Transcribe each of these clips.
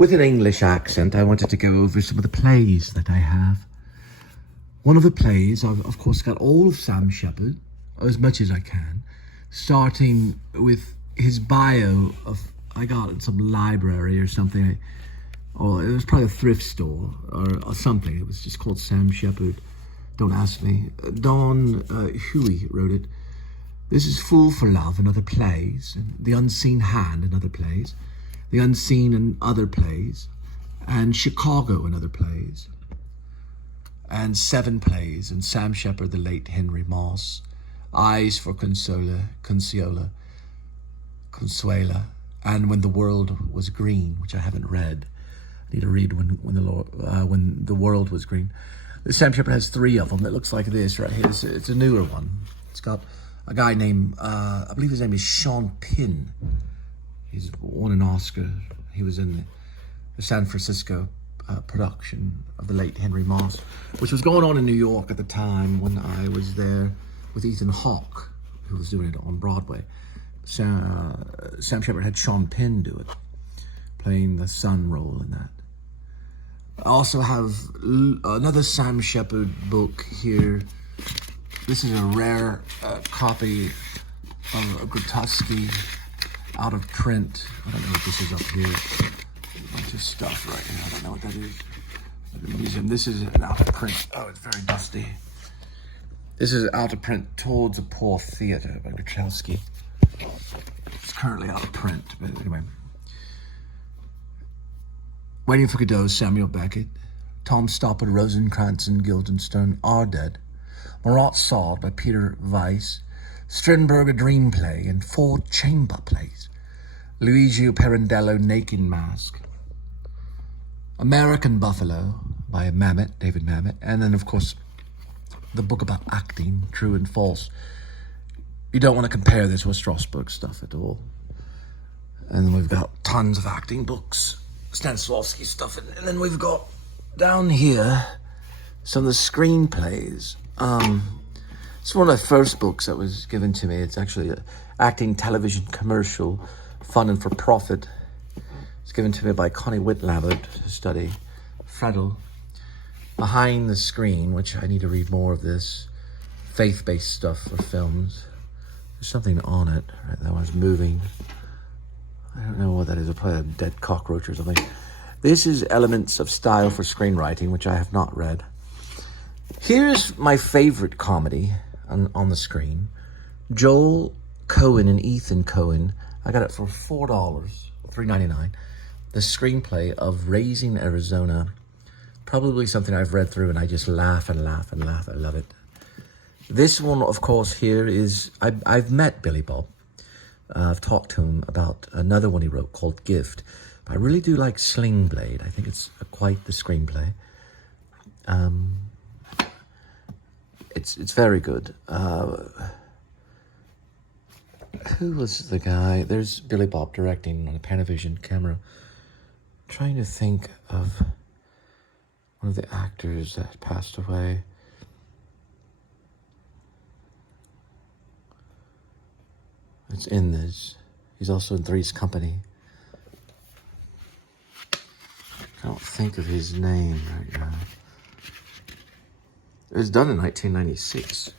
with an English accent, I wanted to go over some of the plays that I have. One of the plays, I've of course got all of Sam Shepard, as much as I can, starting with his bio I got in some library or something, or it was probably a thrift store or something. It was just called Sam Shepard. Don't ask me. Don Huey wrote it. This is Fool for Love and Other Plays, and The Unseen Hand and Other Plays, The Unseen and Other Plays, and Chicago and Other Plays, and 7 plays, and Sam Shepard, the late Henry Moss, Eyes for Consuela, and When the World Was Green, which I haven't read. I need to read When the World Was Green. Sam Shepard has 3 of them. It looks like this right here. It's a newer one. It's got a guy named, I believe his name is Sean Penn. He's won an Oscar. He was in the San Francisco production of the late Henry Moss, which was going on in New York at the time when I was there with Ethan Hawke, who was doing it on Broadway. Sam Shepard had Sean Penn do it, playing the son role in that. I also have another Sam Shepard book here. This is a rare copy of A.D.W.C. out of print. I don't know what this is up here. A bunch of stuff right here. I don't know what that is. The museum. This is an out of print. Oh, it's very dusty. This is out of print Towards a Poor Theater by A.D.W.C. It's currently out of print, but anyway. Waiting for Godot, Samuel Beckett. Tom Stoppard, Rosencrantz, and Guildenstern are dead. Marat Sod by Peter Weiss. Strindberg, A Dream Play, and 4 chamber plays. Luigi Pirandello, Naked Mask. American Buffalo by Mamet, David Mamet. And then, of course, the book about acting, True and False. You don't want to compare this with Strasberg stuff at all. And then we've got tons of acting books, Stanislavski stuff. And then we've got down here some of the screenplays. It's one of the first books that was given to me. It's actually an acting television commercial, fun and for profit. It's given to me by Connie Whitlabbert to study. Fredel. Behind the Screen, which I need to read more of this. Faith-based stuff for films. There's something on it. Right, that one's moving. I don't know what that is. I'll probably a dead cockroach or something. This is Elements of Style for Screenwriting, which I have not read. Here's my favorite comedy on the screen. Joel Cohen and Ethan Cohen. I got it for $4, $3.99. The screenplay of Raising Arizona. Probably something I've read through and I just laugh and laugh and laugh. I love it. This one, of course, here is... I've met Billy Bob. I've talked to him about another one he wrote called Gift. But I really do like Sling Blade. I think it's quite the screenplay. It's very good. Who was the guy? There's Billy Bob directing on a Panavision camera. I'm trying to think of one of the actors that passed away. It's in this. He's also in Three's Company. I don't think of his name right now. It was done in 1996.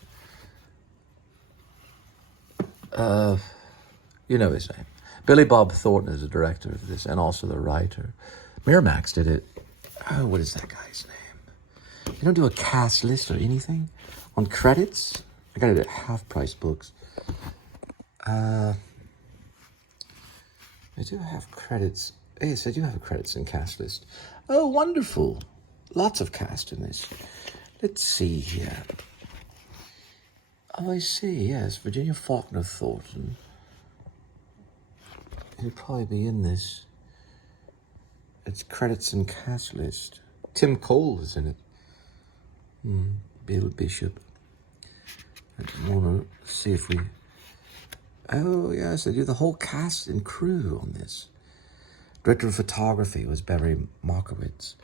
You know his name. Billy Bob Thornton is the director of this and also the writer. Miramax did it. Oh, what is that guy's name? You don't do a cast list or anything? On credits? I got it at Half Price Books. I do have credits. Yes, I do have credits and cast list. Oh, wonderful. Lots of cast in this. Let's see here. Oh, I see, yes. Virginia Faulkner Thornton. He'd probably be in this. It's credits and cast list. Tim Cole is in it. Bill Bishop. I want to see if we... Oh, yes, they do the whole cast and crew on this. Director of photography was Barry Markowitz.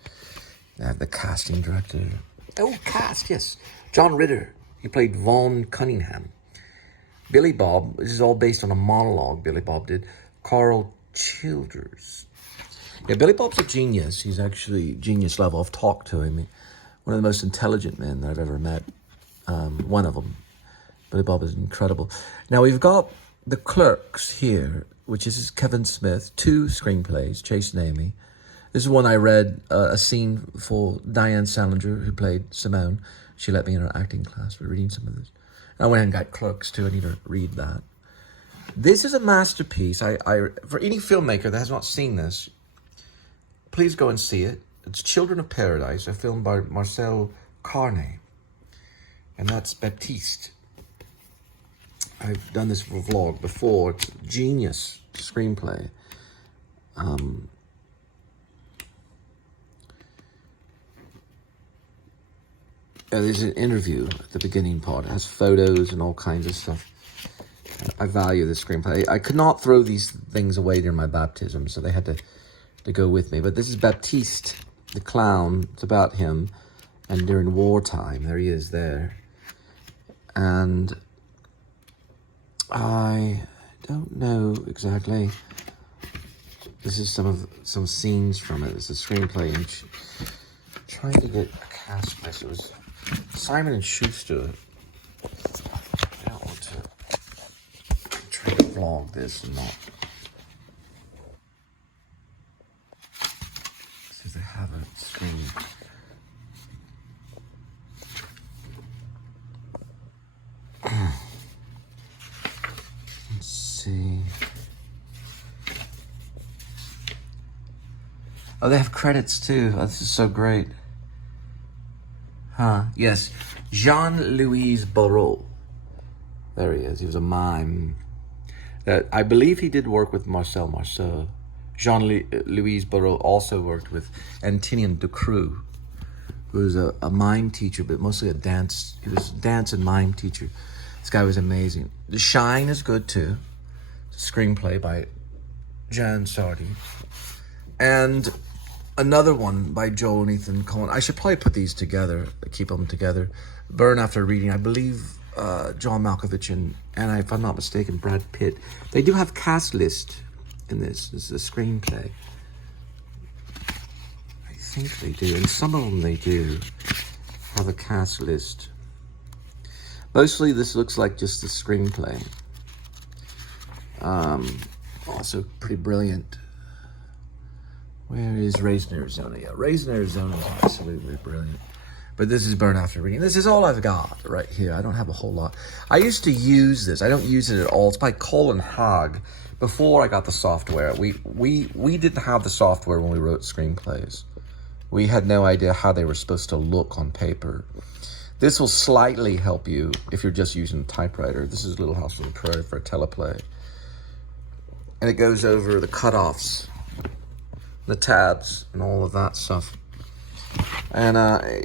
The casting director. Oh, cast, yes. John Ritter. He played Vaughn Cunningham. Billy Bob. This is all based on a monologue Billy Bob did. Carl Childers. Yeah, Billy Bob's a genius. He's actually genius level. I've talked to him. One of the most intelligent men that I've ever met. One of them. Billy Bob is incredible. Now we've got The Clerks here, which is Kevin Smith, 2 screenplays, Chase and Amy. This is one I read a scene for Diane Salinger, who played Simone. She let me in her acting class for reading some of this. And I went and got Clerks too. I need to read that. This is a masterpiece. I for any filmmaker that has not seen this, please go and see it. It's Children of Paradise, a film by Marcel Carné. And that's Baptiste. I've done this for a vlog before. It's a genius screenplay. There's an interview at the beginning part. It has photos and all kinds of stuff. I value this screenplay. I could not throw these things away during my baptism, so they had to go with me. But this is Baptiste, the clown. It's about him. And during wartime, there he is there. And I don't know exactly. This is some scenes from it. It's a screenplay. And trying to get a cast list. It was Simon and Schuster. I don't want to try to vlog this and not. So they have a screen. Let's see. Oh, they have credits too. Oh, this is so great. Huh, yes. Jean-Louis Barrault. There he is. He was a mime. I believe he did work with Marcel Marceau. Jean-Louis Barrault also worked with Antonin Ducreux, who was a mime teacher, but mostly a dance. He was a dance and mime teacher. This guy was amazing. The Shine is good too. It's a screenplay by Jan Sardi. And another one by Joel and Ethan Cohen. I should probably put these together, keep them together. Burn After Reading. I believe John Malkovich and if I'm not mistaken, Brad Pitt. They do have cast list in this. This is a screenplay. I think they do. And some of them they do have a cast list. Mostly this looks like just a screenplay. Also pretty brilliant. Where is Raised in Arizona? Yeah, Raised in Arizona is absolutely brilliant. But this is Burn After Reading. This is all I've got right here. I don't have a whole lot. I used to use this. I don't use it at all. It's by Cole and Haag. Before I got the software, we didn't have the software when we wrote screenplays. We had no idea how they were supposed to look on paper. This will slightly help you if you're just using a typewriter. This is Little House on the Prairie for a teleplay. And it goes over the cutoffs, the tabs, and all of that stuff. And,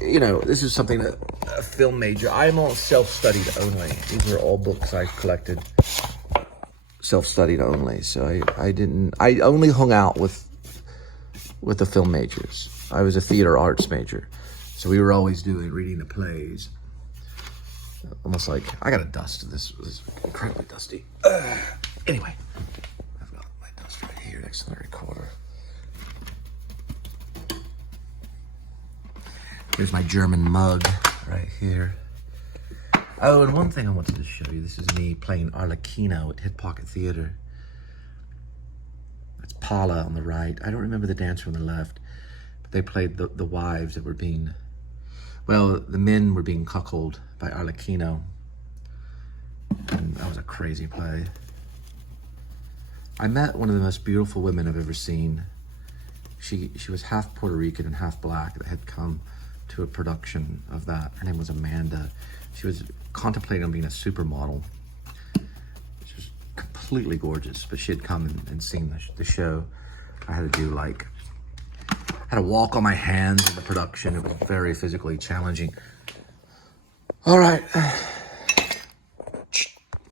you know, this is something that a film major, I'm all self-studied only. These are all books I collected, self-studied only. So I only hung out with the film majors. I was a theater arts major. So we were always reading the plays. Almost like, I got a dust. This was incredibly dusty. Anyway, I've got my dust right here next to the recorder. Here's my German mug right here. Oh, and one thing I wanted to show you. This is me playing Arlecchino at Hip Pocket Theater. That's Paula on the right. I don't remember the dancer on the left. But they played the wives that were being... Well, the men were being cuckolded by Arlecchino. And that was a crazy play. I met one of the most beautiful women I've ever seen. She was half Puerto Rican and half black that had come to a production of that. Her name was Amanda. She was contemplating on being a supermodel. She was completely gorgeous, but she had come and seen the show. I had to do I had to walk on my hands in the production. It was very physically challenging. All right.